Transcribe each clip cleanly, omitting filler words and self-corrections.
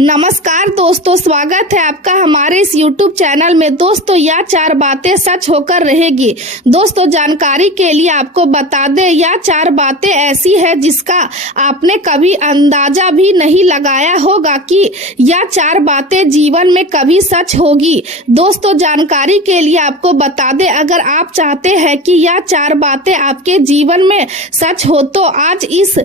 नमस्कार दोस्तों, स्वागत है आपका हमारे इस YouTube चैनल में। दोस्तों, यह 4 बातें सच होकर रहेगी। दोस्तों, जानकारी के लिए आपको बता दें, यह 4 बातें ऐसी है जिसका आपने कभी अंदाजा भी नहीं लगाया होगा कि यह 4 बातें जीवन में कभी सच होगी। दोस्तों, जानकारी के लिए आपको बता दें, अगर आप चाहते हैं कि यह 4 बातें आपके जीवन में सच हो तो आज इस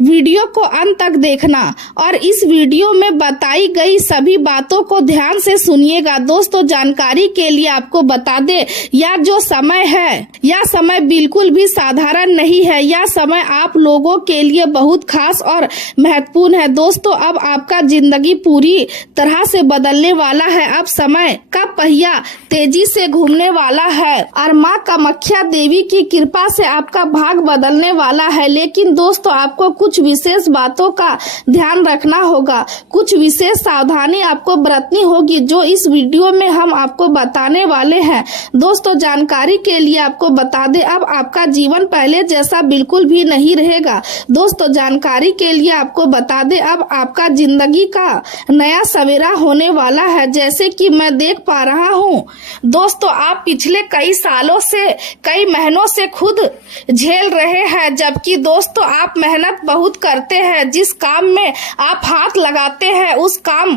वीडियो को अंत तक देखना और इस वीडियो में बताई गई सभी बातों को ध्यान से सुनिएगा। दोस्तों, जानकारी के लिए आपको बता दें, यह जो समय है यह समय बिल्कुल भी साधारण नहीं है। यह समय आप लोगों के लिए बहुत खास और महत्वपूर्ण है। दोस्तों, अब आपका जिंदगी पूरी तरह से बदलने वाला है। अब समय का पहिया तेजी से घूमने वाला है और माँ कामाख्या देवी की कृपा से आपका भाग बदलने वाला है। लेकिन दोस्तों, आपको कुछ विशेष बातों का ध्यान रखना होगा, कुछ विशेष सावधानी आपको बरतनी होगी जो इस वीडियो में हम आपको बताने वाले हैं। दोस्तों, जानकारी के लिए आपको बता दें, अब आपका जीवन पहले जैसा बिल्कुल भी नहीं रहेगा। दोस्तों, जानकारी के लिए आपको बता दें, अब आपका जिंदगी का नया सवेरा होने वाला है। जैसे कि मैं देख पा रहा हूँ दोस्तों, आप पिछले कई सालों से, कई महीनों से खुद झेल रहे हैं, जबकि दोस्तों आप मेहनत बहुत करते हैं। जिस काम में आप हाथ लगाते हैं उस काम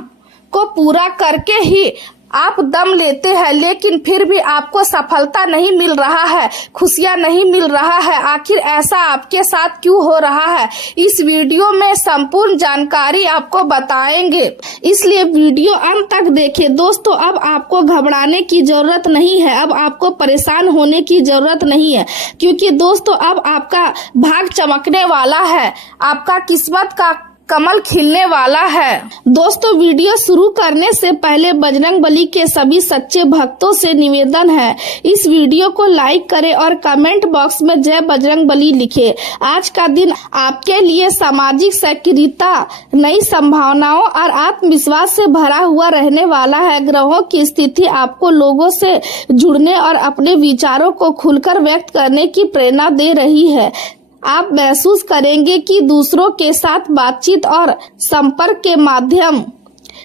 को पूरा करके ही आप दम लेते हैं, लेकिन फिर भी आपको सफलता नहीं मिल रहा है, खुशियां नहीं मिल रहा है। आखिर ऐसा आपके साथ क्यों हो रहा है, इस वीडियो में संपूर्ण जानकारी आपको बताएंगे, इसलिए वीडियो अंत तक देखें। दोस्तों, अब आपको घबराने की जरूरत नहीं है, अब आपको परेशान होने की जरूरत नहीं है, क्योंकि दोस्तों अब आपका भाग चमकने वाला है, आपका किस्मत का कमल खिलने वाला है। दोस्तों, वीडियो शुरू करने से पहले बजरंगबली के सभी सच्चे भक्तों से निवेदन है, इस वीडियो को लाइक करें और कमेंट बॉक्स में जय बजरंगबली लिखें। आज का दिन आपके लिए सामाजिक सक्रियता, नई संभावनाओं और आत्मविश्वास से भरा हुआ रहने वाला है। ग्रहों की स्थिति आपको लोगों से जुड़ने और अपने विचारों को खुलकर व्यक्त करने की प्रेरणा दे रही है। आप महसूस करेंगे कि दूसरों के साथ बातचीत और संपर्क के माध्यम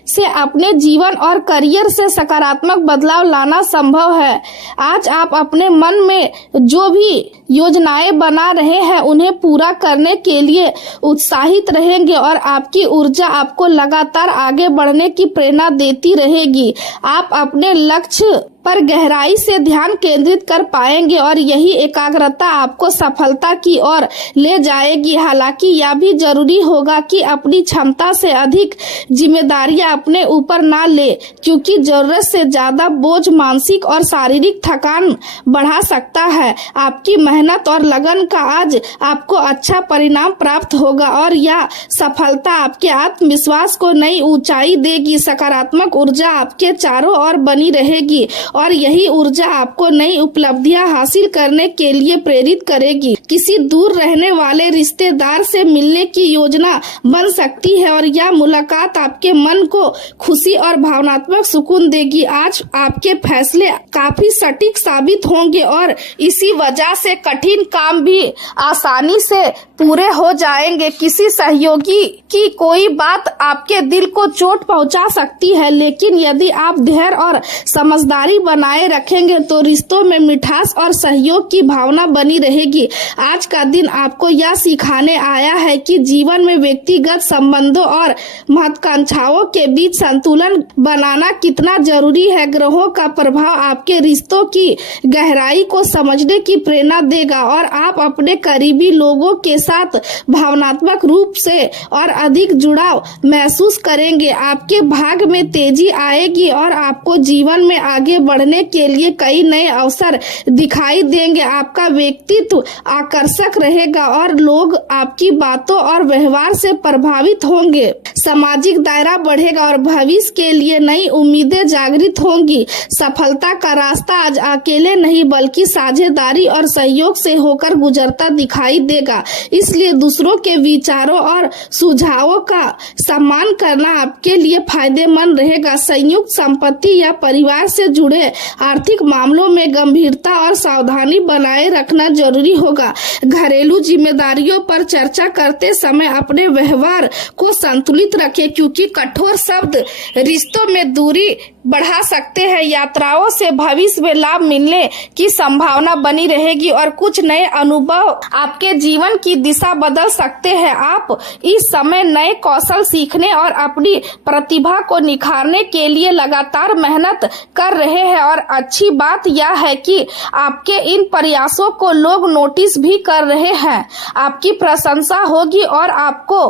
से अपने जीवन और करियर से सकारात्मक बदलाव लाना संभव है। आज आप अपने मन में जो भी योजनाएं बना रहे हैं उन्हें पूरा करने के लिए उत्साहित रहेंगे और आपकी ऊर्जा आपको लगातार आगे बढ़ने की प्रेरणा देती रहेगी। आप अपने लक्ष्य पर गहराई से ध्यान केंद्रित कर पाएंगे और यही एकाग्रता आपको सफलता की ओर ले जाएगी। हालांकि यह भी जरूरी होगा कि अपनी क्षमता से अधिक जिम्मेदारियां अपने ऊपर ना ले, क्योंकि जरूरत से ज्यादा बोझ मानसिक और शारीरिक थकान बढ़ा सकता है। आपकी मेहनत और लगन का आज आपको अच्छा परिणाम प्राप्त होगा और यह सफलता आपके आत्मविश्वास को नई ऊंचाई देगी। सकारात्मक ऊर्जा आपके चारों ओर बनी रहेगी और यही ऊर्जा आपको नई उपलब्धियां हासिल करने के लिए प्रेरित करेगी। किसी दूर रहने वाले रिश्तेदार से मिलने की योजना बन सकती है और यह मुलाकात आपके मन को खुशी और भावनात्मक सुकून देगी। आज आपके फैसले काफी सटीक साबित होंगे और इसी वजह से कठिन काम भी आसानी से पूरे हो जाएंगे। किसी सहयोगी की कोई बात आपके दिल को चोट पहुंचा सकती है, लेकिन यदि आप धैर्य और समझदारी बनाए रखेंगे तो रिश्तों में मिठास और सहयोग की भावना बनी रहेगी। आज का दिन आपको यह सिखाने आया है कि जीवन में व्यक्तिगत संबंधों और महत्वाकांक्षाओं के बीच संतुलन बनाना कितना जरूरी है। ग्रहों का प्रभाव आपके रिश्तों की गहराई को समझने की प्रेरणा देगा और आप अपने करीबी लोगों के साथ भावनात्मक रूप से और अधिक जुड़ाव महसूस करेंगे। आपके भाग में तेजी आएगी और आपको जीवन में आगे बढ़ने के लिए कई नए अवसर दिखाई देंगे। आपका व्यक्तित्व आकर्षक रहेगा और लोग आपकी बातों और व्यवहार से प्रभावित होंगे। सामाजिक दायरा बढ़ेगा और भविष्य के लिए नई उम्मीदें जागृत होंगी। सफलता का रास्ता आज अकेले नहीं बल्कि साझेदारी और सहयोग से होकर गुजरता दिखाई देगा। इसलिए दूसरों के विचारों और सुझावों का सम्मान करना आपके लिए फायदेमंद रहेगा। संयुक्त संपत्ति या परिवार से जुड़े आर्थिक मामलों में गंभीरता और सावधानी बनाए रखना जरूरी होगा। घरेलू जिम्मेदारियों पर चर्चा करते समय अपने व्यवहार को संतुलित रखें, क्योंकि कठोर शब्द रिश्तों में दूरी बढ़ा सकते हैं। यात्राओं से भविष्य में लाभ मिलने की संभावना बनी रहेगी और कुछ नए अनुभव आपके जीवन की दिशा बदल सकते हैं। आप इस समय नए कौशल सीखने और अपनी प्रतिभा को निखारने के लिए लगातार मेहनत कर रहे हैं और अच्छी बात यह है कि आपके इन प्रयासों को लोग नोटिस भी कर रहे हैं। आपकी प्रशंसा होगी और आपको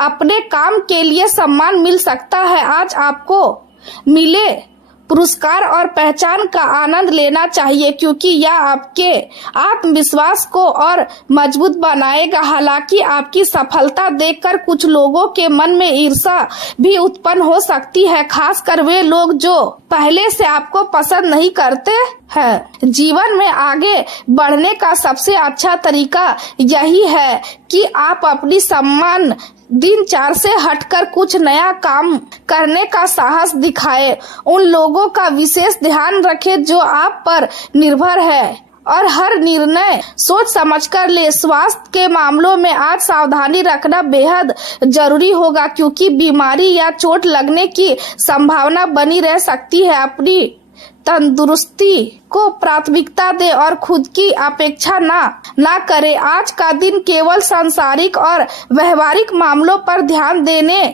अपने काम के लिए सम्मान मिल सकता है। आज आपको मिले पुरस्कार और पहचान का आनंद लेना चाहिए, क्योंकि यह आपके आत्मविश्वास को और मजबूत बनाएगा। हालांकि आपकी सफलता देखकर कुछ लोगों के मन में ईर्ष्या भी उत्पन्न हो सकती है, खासकर वे लोग जो पहले से आपको पसंद नहीं करते हैं। जीवन में आगे बढ़ने का सबसे अच्छा तरीका यही है कि आप अपनी सम्मान दिनचर्या से हटकर कुछ नया काम करने का साहस दिखाएं। उन लोगों का विशेष ध्यान रखें जो आप पर निर्भर है और हर निर्णय सोच समझकर ले। स्वास्थ्य के मामलों में आज सावधानी रखना बेहद जरूरी होगा, क्योंकि बीमारी या चोट लगने की संभावना बनी रह सकती है। अपनी तंदुरुस्ती को प्राथमिकता दे और खुद की अपेक्षा ना करे। आज का दिन केवल सांसारिक और व्यवहारिक मामलों पर ध्यान देने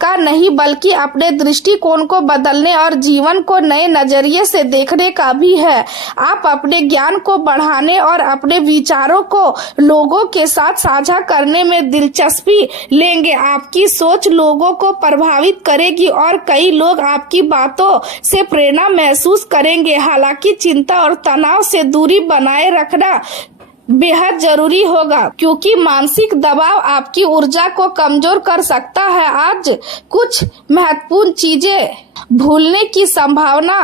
का नहीं, बल्कि अपने दृष्टिकोण को बदलने और जीवन को नए नजरिए से देखने का भी है। आप अपने ज्ञान को बढ़ाने और अपने विचारों को लोगों के साथ साझा करने में दिलचस्पी लेंगे। आपकी सोच लोगों को प्रभावित करेगी और कई लोग आपकी बातों से प्रेरणा महसूस करेंगे। हालांकि चिंता और तनाव से दूरी बनाए रखना बेहद जरूरी होगा, क्योंकि मानसिक दबाव आपकी ऊर्जा को कमजोर कर सकता है। आज कुछ महत्वपूर्ण चीजें भूलने की संभावना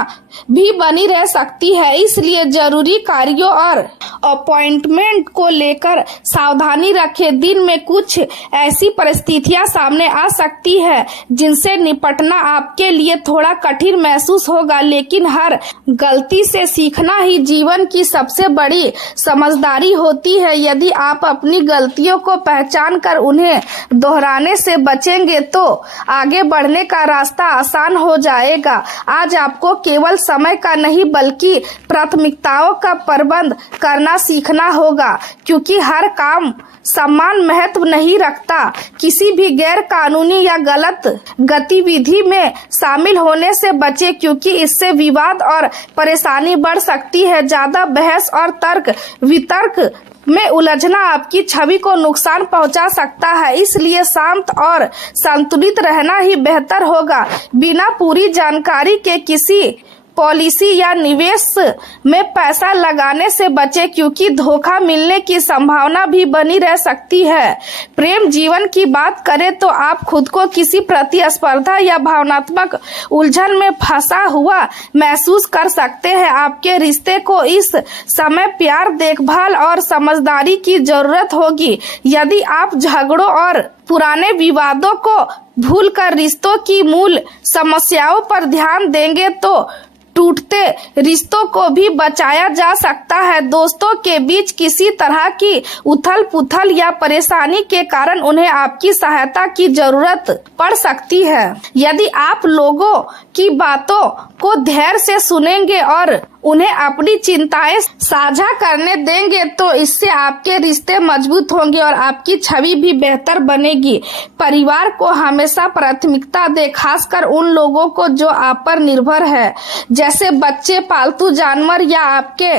भी बनी रह सकती है, इसलिए जरूरी कार्यों और अपॉइंटमेंट को लेकर सावधानी रखें। दिन में कुछ ऐसी परिस्थितियां सामने आ सकती है जिनसे निपटना आपके लिए थोड़ा कठिन महसूस होगा, लेकिन हर गलती से सीखना ही जीवन की सबसे बड़ी समझदारी होती है। यदि आप अपनी गलतियों को पहचान कर उन्हें दोहराने से बचेंगे तो आगे बढ़ने का रास्ता आसान हो जाएगा। आज आपको केवल समय का नहीं बल्कि प्राथमिकताओं का प्रबंध करना सीखना होगा, क्योंकि हर काम समान महत्व नहीं रखता। किसी भी गैर कानूनी या गलत गतिविधि में शामिल होने से बचे, क्योंकि इससे विवाद और परेशानी बढ़ सकती है। ज्यादा बहस और तर्क वितर्क में उलझना आपकी छवि को नुकसान पहुंचा सकता है, इसलिए शांत और संतुलित रहना ही बेहतर होगा। बिना पूरी जानकारी के किसी पॉलिसी या निवेश में पैसा लगाने से बचे, क्योंकि धोखा मिलने की संभावना भी बनी रह सकती है। प्रेम जीवन की बात करें तो आप खुद को किसी प्रतिस्पर्धा या भावनात्मक उलझन में फंसा हुआ महसूस कर सकते हैं। आपके रिश्ते को इस समय प्यार, देखभाल और समझदारी की जरूरत होगी। यदि आप झगड़ों और पुराने विवादों को भूलकर रिश्तों की मूल समस्याओं पर ध्यान देंगे तो टूटते रिश्तों को भी बचाया जा सकता है। दोस्तों के बीच किसी तरह की उथल पुथल या परेशानी के कारण उन्हें आपकी सहायता की जरूरत पड़ सकती है। यदि आप लोगों की बातों को धैर्य से सुनेंगे और उन्हें अपनी चिंताएं साझा करने देंगे तो इससे आपके रिश्ते मजबूत होंगे और आपकी छवि भी बेहतर बनेगी। परिवार को हमेशा प्राथमिकता दें, खासकर उन लोगों को जो आप पर निर्भर है, जैसे बच्चे, पालतू जानवर या आपके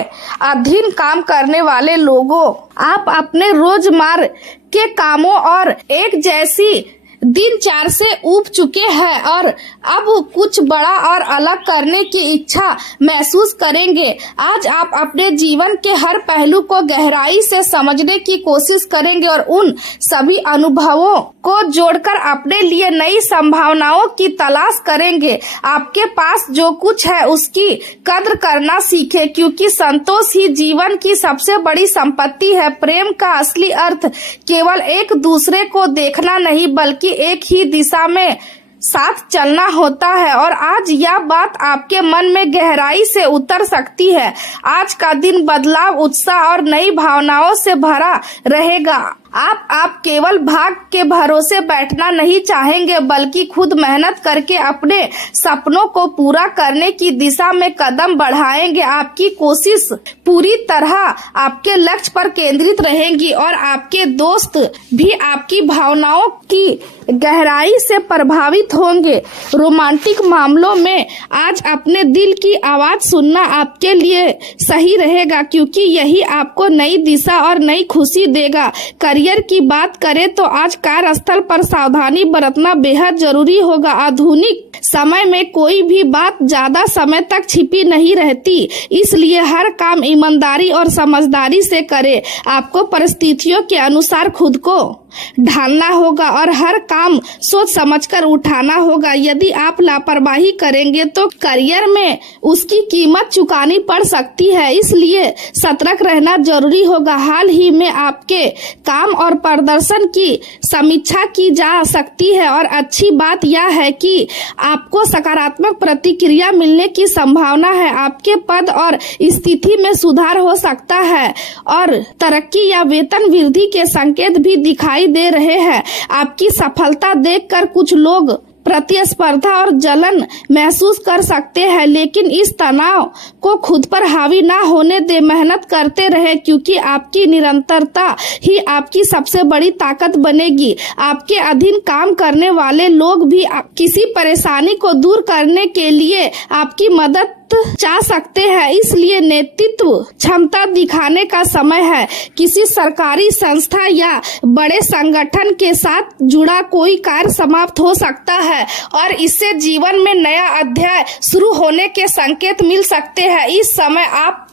अधीन काम करने वाले लोगों। आप अपने रोजमर्रा के कामों और एक जैसी दिन 4 से ऊब चुके हैं और अब कुछ बड़ा और अलग करने की इच्छा महसूस करेंगे। आज आप अपने जीवन के हर पहलू को गहराई से समझने की कोशिश करेंगे और उन सभी अनुभवों को जोड़कर अपने लिए नई संभावनाओं की तलाश करेंगे। आपके पास जो कुछ है उसकी कद्र करना सीखें, क्योंकि संतोष ही जीवन की सबसे बड़ी संपत्ति है। प्रेम का असली अर्थ केवल एक दूसरे को देखना नहीं बल्कि एक ही दिशा में साथ चलना होता है। और आज यह बात आपके मन में गहराई से उतर सकती है। आज का दिन बदलाव, उत्साह और नई भावनाओं से भरा रहेगा। आप केवल भाग के भरोसे बैठना नहीं चाहेंगे बल्कि खुद मेहनत करके अपने सपनों को पूरा करने की दिशा में कदम बढ़ाएंगे। आपकी कोशिश पूरी तरह आपके लक्ष्य पर केंद्रित रहेगी और आपके दोस्त भी आपकी भावनाओं की गहराई से प्रभावित होंगे। रोमांटिक मामलों में आज अपने दिल की आवाज सुनना आपके लिए सही रहेगा, क्योंकि यही आपको नई दिशा और नई खुशी देगा। करियर की बात करें तो आज कार्यस्थल पर सावधानी बरतना बेहद जरूरी होगा। आधुनिक समय में कोई भी बात ज्यादा समय तक छिपी नहीं रहती, इसलिए हर काम ईमानदारी और समझदारी से करें। आपको परिस्थितियों के अनुसार खुद को ढालना होगा और हर काम सोच समझकर उठाना होगा। यदि आप लापरवाही करेंगे तो करियर में उसकी कीमत चुकानी पड़ सकती है, इसलिए सतर्क रहना जरूरी होगा। हाल ही में आपके काम और प्रदर्शन की समीक्षा की जा सकती है और अच्छी बात यह है कि आपको सकारात्मक प्रतिक्रिया मिलने की संभावना है। आपके पद और स्थिति में सुधार हो सकता है और तरक्की या वेतन वृद्धि के संकेत भी दिखाई दे रहे हैं। आपकी सफलता देखकर कुछ लोग प्रतिस्पर्धा और जलन महसूस कर सकते हैं, लेकिन इस तनाव को खुद पर हावी ना होने दे। मेहनत करते रहे, क्योंकि आपकी निरंतरता ही आपकी सबसे बड़ी ताकत बनेगी। आपके अधीन काम करने वाले लोग भी किसी परेशानी को दूर करने के लिए आपकी मदद चाह सकते हैं, इसलिए नेतृत्व क्षमता दिखाने का समय है। किसी सरकारी संस्था या बड़े संगठन के साथ जुड़ा कोई कार्य समाप्त हो सकता है और इससे जीवन में नया अध्याय शुरू होने के संकेत मिल सकते हैं। इस समय आप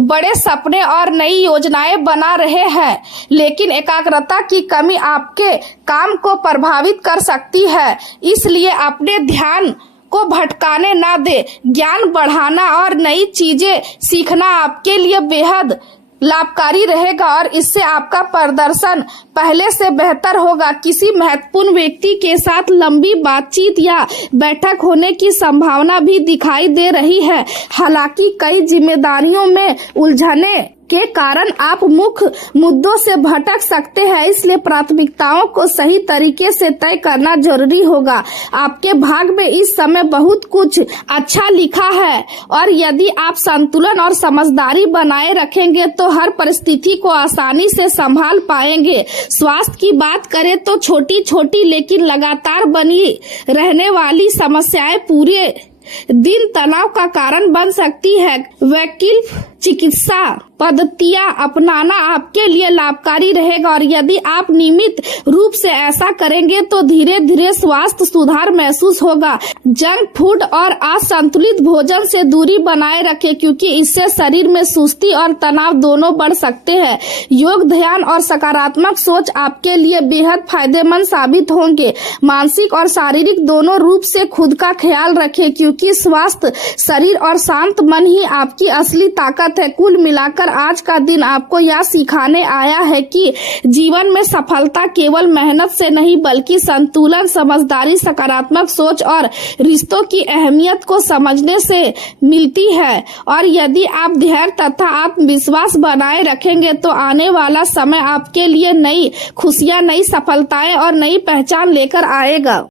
बड़े सपने और नई योजनाएं बना रहे हैं, लेकिन एकाग्रता की कमी आपके काम को प्रभावित कर सकती है, इसलिए अपने ध्यान को भटकाने ना दे। ज्ञान बढ़ाना और नई चीजें सीखना आपके लिए बेहद लाभकारी रहेगा और इससे आपका प्रदर्शन पहले से बेहतर होगा। किसी महत्वपूर्ण व्यक्ति के साथ लंबी बातचीत या बैठक होने की संभावना भी दिखाई दे रही है। हालांकि कई जिम्मेदारियों में उलझने के कारण आप मुख्य मुद्दों से भटक सकते हैं, इसलिए प्राथमिकताओं को सही तरीके से तय करना जरूरी होगा। आपके भाग में इस समय बहुत कुछ अच्छा लिखा है और यदि आप संतुलन और समझदारी बनाए रखेंगे तो हर परिस्थिति को आसानी से संभाल पाएंगे। स्वास्थ्य की बात करें तो छोटी छोटी लेकिन लगातार बनी रहने वाली समस्याएं पूरे दिन तनाव का कारण बन सकती है। वैकल्पिक चिकित्सा पद्धतियां अपनाना आपके लिए लाभकारी रहेगा और यदि आप नियमित रूप से ऐसा करेंगे तो धीरे धीरे स्वास्थ्य सुधार महसूस होगा। जंक फूड और असंतुलित भोजन से दूरी बनाए रखें, क्योंकि इससे शरीर में सुस्ती और तनाव दोनों बढ़ सकते हैं। योग, ध्यान और सकारात्मक सोच आपके लिए बेहद फायदेमंद साबित होंगे। मानसिक और शारीरिक दोनों रूप से खुद का ख्याल रखें, क्योंकि स्वस्थ शरीर और शांत मन ही आपकी असली ताकत है। कुल मिलाकर आज का दिन आपको यह सिखाने आया है कि जीवन में सफलता केवल मेहनत से नहीं बल्कि संतुलन, समझदारी, सकारात्मक सोच और रिश्तों की अहमियत को समझने से मिलती है। और यदि आप धैर्य तथा आत्मविश्वास बनाए रखेंगे तो आने वाला समय आपके लिए नई खुशियां, नई सफलताएं और नई पहचान लेकर आएगा।